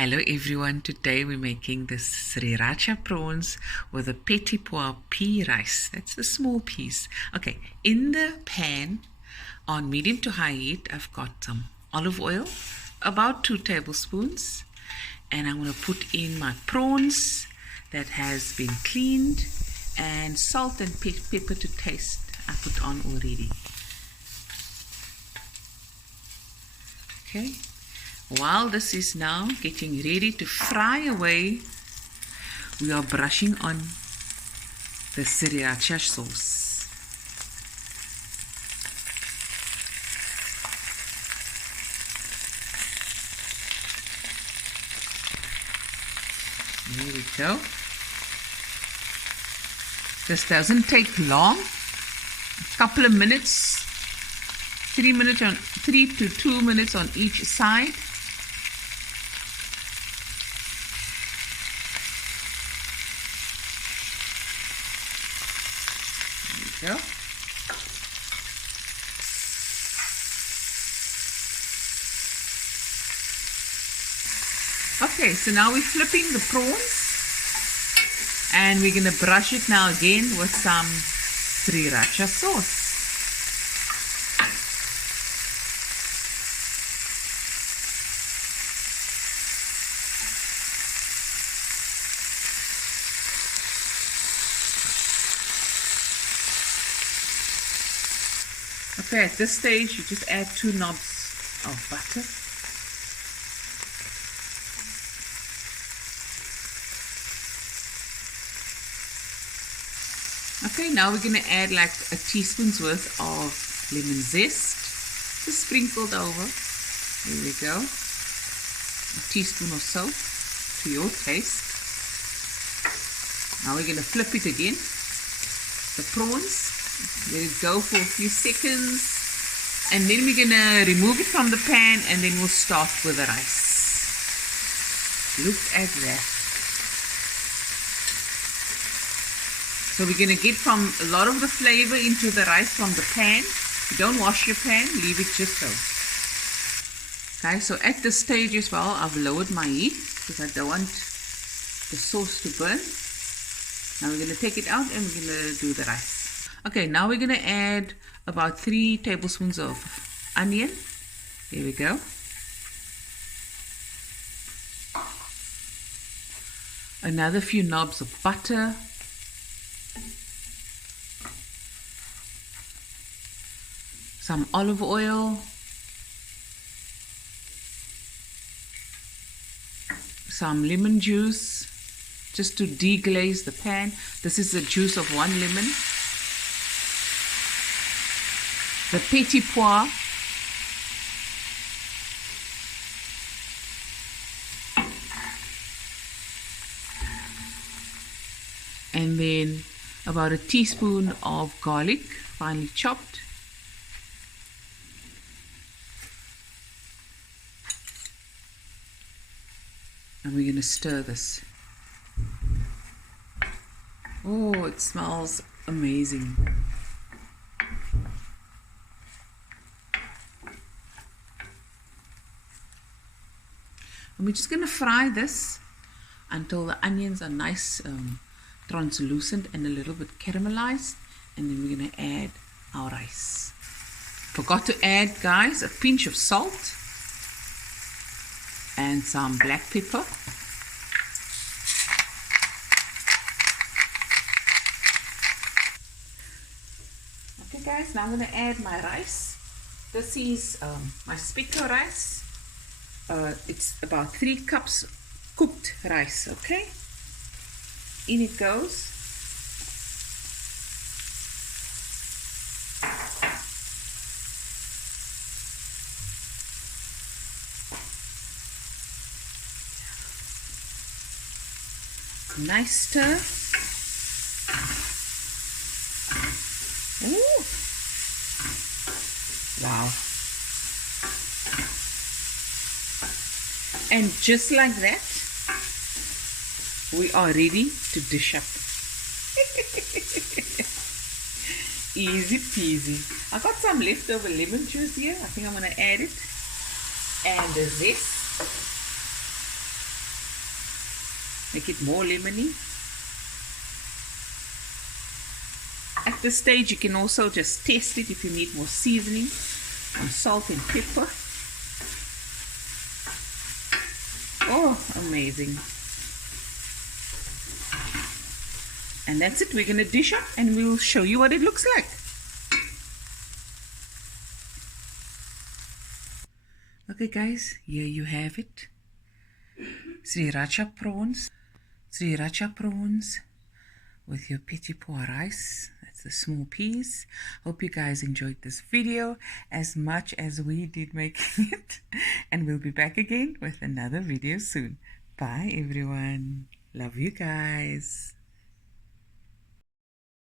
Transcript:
Hello everyone, today we're making the Sriracha prawns with a Petit pois pea rice. That's the small piece. Okay, in the pan on medium to high heat, I've got some olive oil, about 2 tablespoons, and I'm going to put in my prawns that has been cleaned, and salt and pepper to taste I put on already. Okay. While this is now getting ready to fry away, we are brushing on the Sriracha sauce. There we go. This doesn't take long, a couple of minutes, 3 to 2 minutes on each side. Go. Okay, so now we're flipping the prawns and we're going to brush it now again with some Sriracha sauce. Okay, at this stage you just add 2 knobs of butter. Okay, now we're going to add like a teaspoon's worth of lemon zest, just sprinkled over. There we go. A teaspoon or so to your taste. Now we're going to flip it again. The prawns. Let it go for a few seconds, and then we're going to remove it from the pan, and then we'll start with the rice. Look at that. So we're going to get from a lot of the flavor into the rice from the pan. You don't wash your pan, leave it just so. Okay, so at this stage as well, I've lowered my heat because I don't want the sauce to burn. Now we're going to take it out and we're going to do the rice. Okay, now we're going to add about 3 tablespoons of onion. There we go. Another few knobs of butter. Some olive oil. Some lemon juice, just to deglaze the pan. This is the juice of 1 lemon. The Petit pois, and then about a teaspoon of garlic, finely chopped. And we're going to stir this. Oh, it smells amazing. And we're just going to fry this until the onions are nice, translucent and a little bit caramelized. And then we're going to add our rice. Forgot to add, guys, a pinch of salt and some black pepper. Okay, guys, now I'm going to add my rice. This is my Spekko rice. It's about 3 cups cooked rice, okay? In it goes. Nice stir. Ooh. Wow. And just like that, we are ready to dish up. Easy peasy. I got some leftover lemon juice here. I think I'm going to add it. And the zest. make it more lemony. At this stage, you can also just test it if you need more seasoning, and salt and pepper. Oh, amazing. And that's it. We're going to dish up and we'll show you what it looks like. Okay guys, here you have it. Sriracha prawns. Sriracha prawns with your Petit pois rice. That's the small peas. Hope you guys enjoyed this video as much as we did making it. And we'll be back again with another video soon. Bye everyone. Love you guys.